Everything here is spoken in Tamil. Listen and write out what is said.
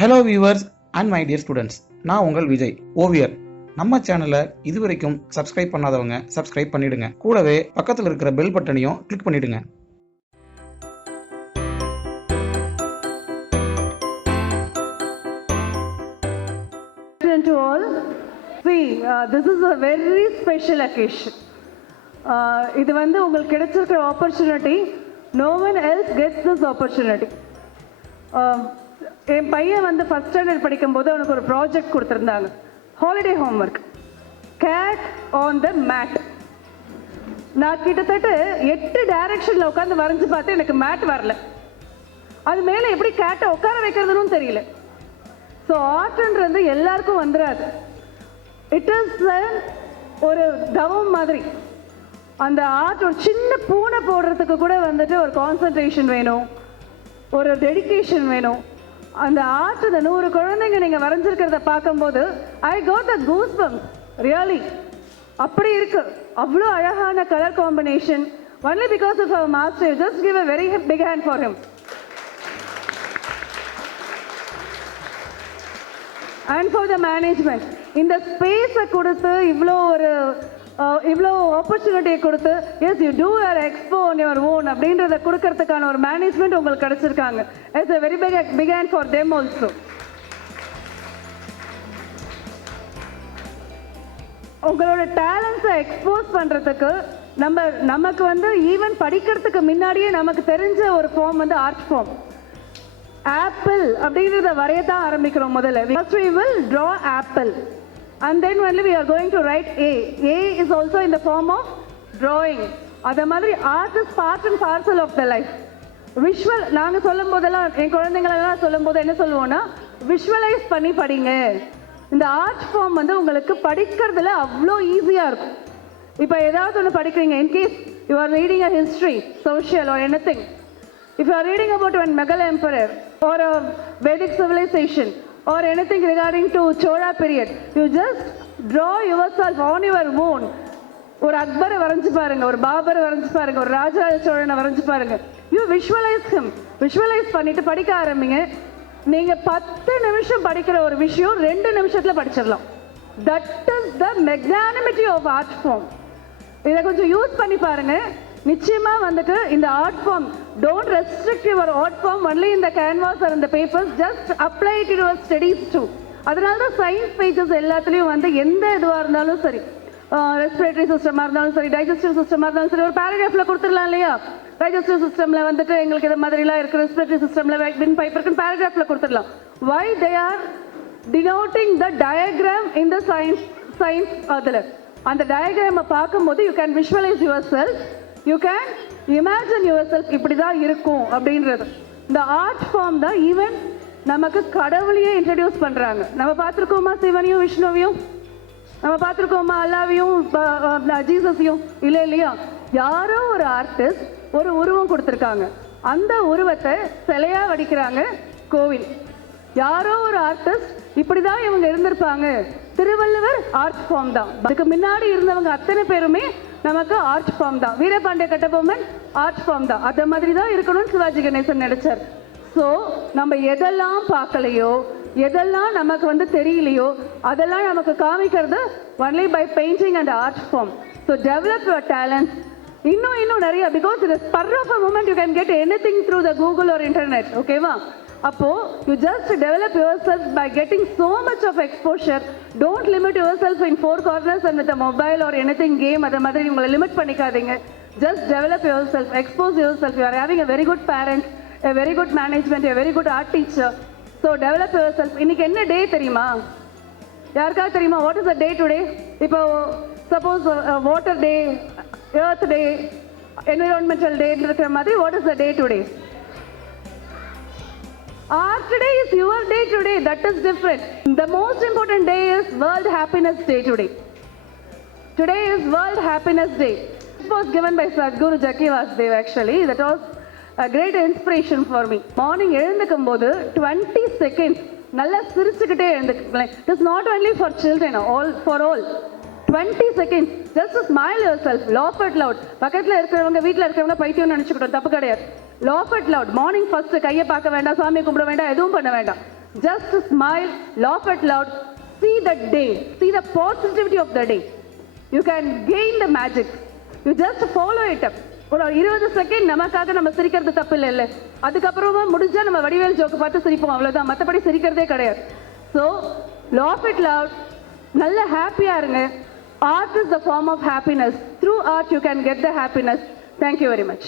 Hello viewers and my dear students, நான் உங்கள் விஜய் ஓவியர். நம்ம சேனலை இதுவரைக்கும் சப்ஸ்கிரைப் பண்ணாதவங்க சப்ஸ்கிரைப் பண்ணிடுங்க. கூடவே பக்கத்தில் இருக்கிற பெல் பட்டனையும் கிளிக் பண்ணிடுங்க. To all, see, this is a very special occasion. இது வந்து உங்களுக்கு கிடைச்சிருக்கிற opportunity. No one else gets this opportunity. என் பையன் வந்து ஃபர்ஸ்ட் ஸ்டாண்டர்ட் படிக்கும்போது அவனுக்கு ஒரு ப்ராஜெக்ட் கொடுத்துருந்தாங்க, holiday homework, cat on the mat. நான் கிட்டத்தட்ட 8 டைரக்ஷனில் உட்காந்து வரைஞ்சி பார்த்து எனக்கு மேட் வரல. அது மேலே எப்படி கேட்டை உட்கார வைக்கிறதுன்னு தெரியல. ஸோ ஆர்ட்ன்றது எல்லாருக்கும் வந்துடாது. இட் இஸ் ஒரு தவம் மாதிரி. அந்த ஆர்ட் ஒரு சின்ன பூனை போடுறதுக்கு கூட வந்துட்டு ஒரு கான்சன்ட்ரேஷன் வேணும், ஒரு டெடிக்கேஷன் வேணும். அந்த ஆர்ட் இந்த 100 குழந்தைங்க நீங்கள் வரைஞ்சிருக்கிறத பார்க்கும்போது I got the goose bumps really. அப்படி இருக்கு, அவ்வளோ அழகான colour combination. Only because of அவர் master. Just give a very big hand for him. And for the management, இந்த ஸ்பேஸை கொடுத்து இவ்வளோ ஆப்பர்ச்சுனிட்டியை கொடுத்து, as you do your expo on your own அப்படின்றத கொடுக்கறதுக்கான ஒரு மேனேஜ்மெண்ட் உங்களுக்கு கிடைச்சிருக்காங்க. It's a very big hand for them also. உங்களோட டேலண்ட்ஸை எக்ஸ்போஸ் பண்ணுறதுக்கு நமக்கு வந்து ஈவன் படிக்கிறதுக்கு முன்னாடியே நமக்கு தெரிஞ்ச ஒரு ஃபார்ம் வந்து ஆர்ட் ஃபார்ம். ஆப்பிள் அப்படின்றத வரையத்தான் ஆரம்பிக்கிறோம் முதல்ல. First we will draw apple and then only we are going to write A. A is also in the form of drawing. அதே மாதிரி art is part and parcel of the life. Visual நாங்கள் சொல்லும் போதெல்லாம், என் குழந்தைங்களெல்லாம் சொல்லும் போது என்ன சொல்லுவோன்னா, விஷுவலைஸ் பண்ணி படிங்க. இந்த ஆர்ட் ஃபார்ம் வந்து உங்களுக்கு படிக்கிறதுல அவ்வளோ ஈஸியாக இருக்கும். இப்போ ஏதாவது ஒன்று படிக்கிறீங்க, in case you are reading a history, social or anything. If you are reading about one Mughal emperor or a Vedic civilization or anything regarding to Chola period, you just draw yourself on your own. ஒரு அக்பரை வரைஞ்சு பாருங்க, ஒரு பாபரை வரைஞ்சு பாருங்க, ஒரு ராஜராஜ சோழனை வரைஞ்சு பாருங்க. You visualise him. விஷுவலைஸ் பண்ணிட்டு படிக்க ஆரம்பிங்க. நீங்க 10 நிமிஷம் படிக்கிற ஒரு விஷயம் 2 நிமிஷத்துல படிச்சிடலாம். That is the magnanimity of art form. இதை கொஞ்சம் யூஸ் பண்ணி பாருங்க. நிச்சயமா வந்துட்டு இந்த art form, don't restrict your art form only இந்த கேன்வாஸ் ஆர் இந்த papers, just apply it to your studies too. அதனால தான் சயின்ஸ் பேஜஸ் எல்லாத்துலேயும் வந்து எந்த இதுவாக இருந்தாலும் சரி, ரெஸ்பிரேட்டரி சிஸ்டமாக இருந்தாலும் சரி, டைஜஸ்டிவ் சிஸ்டமாக இருந்தாலும் சரி, ஒரு பேராகிராஃபில் கொடுத்துடலாம் இல்லையா? டைஜஸ்டிவ் சிஸ்டமில் வந்துட்டு எங்களுக்கு இது மாதிரிலாம் இருக்குது, ரெஸ்பிரேட்டரி சிஸ்டமில் வின் பைப் இருக்குன்னு பேராகிராஃபில் கொடுத்துடலாம். Why they are denoting the diagram in the science. அதில் அந்த டயக்ராமை பார்க்கும்போது you can visualise yourself, you can imagine yourself இப்படி தான் இருக்கும் அப்படின்றது. இந்த ஆர்ட் ஃபார்ம் தான் ஈவன் நமக்கு கடவுளையே இன்ட்ரடியூஸ் பண்ணுறாங்க. நம்ம பார்த்துருக்கோமா சிவனையும் விஷ்ணுவையும்? நம்ம பார்த்துருக்கோமா அல்லாவையும் ஜீசஸையும்? இல்லை இல்லையா? யாரோ ஒரு ஆர்டிஸ்ட் ஒரு உருவம் கொடுத்துருக்காங்க, அந்த உருவத்தை சிலையாக வடிக்கிறாங்க கோவில். யாரோ ஒரு ஆர்டிஸ்ட் இப்படி தான் இவங்க இருந்திருப்பாங்க. திருவள்ளுவர் ஆர்ட் ஃபார்ம் தான். அதுக்கு முன்னாடி இருந்தவங்க அத்தனை பேருமே நமக்கு ஆர்ட் ஃபார்ம் தான். வீரபாண்டிய கட்டபொம்மன் ஆர்ட் ஃபார்ம் தான். அதே மாதிரி தான் இருக்கணும்னு சிவாஜி கணேசன் நினைச்சார். ஸோ நம்ம எதெல்லாம் பார்க்கலையோ, எதெல்லாம் நமக்கு வந்து தெரியலையோ, அதெல்லாம் நமக்கு காமிக்கிறது only by painting and art form. So develop your talents. இன்னும் நிறைய, because it is spur of a moment, you can get anything through the Google or internet. ஓகேவா? அப்போ you just develop yourself by getting so much of exposure. Don't limit yourself in 4 corners and with a mobile or anything game. அதே மாதிரி உங்களை லிமிட் பண்ணிக்காதீங்க. Just develop yourself, expose yourself. You are having a very good parent, a very good management, a very good art teacher. So develop yourself. இன்னைக்கு என்ன டே தெரியுமா? யாருக்காவது தெரியுமா? What is the day today? இப்போ suppose water day, earth day, environmental day இருக்கிற மாதிரி what is the day today? Art day is your day today. That is different. The most important day is World Happiness Day today. Today is World Happiness Day. It was given by Sagar actually. That was a great inspiration for me. Morning எழுந்துக்கும் போது 20 seconds நல்லா சிரிச்சுக்கிட்டே எழுந்துக்கலாம். It is not only for children, for all. 20 seconds, just smile yourself, laugh out loud. பக்கத்தில் இருக்கிறவங்க, வீட்டில் இருக்கிறவங்க பைத்தியம் நினச்சிக்கிட்டோம், தப்பு கிடையாது. Laugh out loud. Morning first கையை பார்க்க வேண்டாம், சாமி கும்பிட வேண்டாம், எதுவும் பண்ண வேண்டாம். just smile, laugh out loud, see the day, see the positivity of the day. You can gain the magic. You just follow it up. ஒரு 20 செகண்ட் நமக்காக நம்ம சிரிக்கிறது தப்பு இல்லை. அதுக்கப்புறமா முடிஞ்சா நம்ம வடிவேல் ஜோக்கு பார்த்து சிரிப்போம், அவ்வளோதான். மற்றபடி சிரிக்கிறதே கிடையாது. ஸோ laugh it loud, நல்ல ஹாப்பியாக இருங்க. Art is the form of happiness. Through art you can get the happiness. Thank you very much.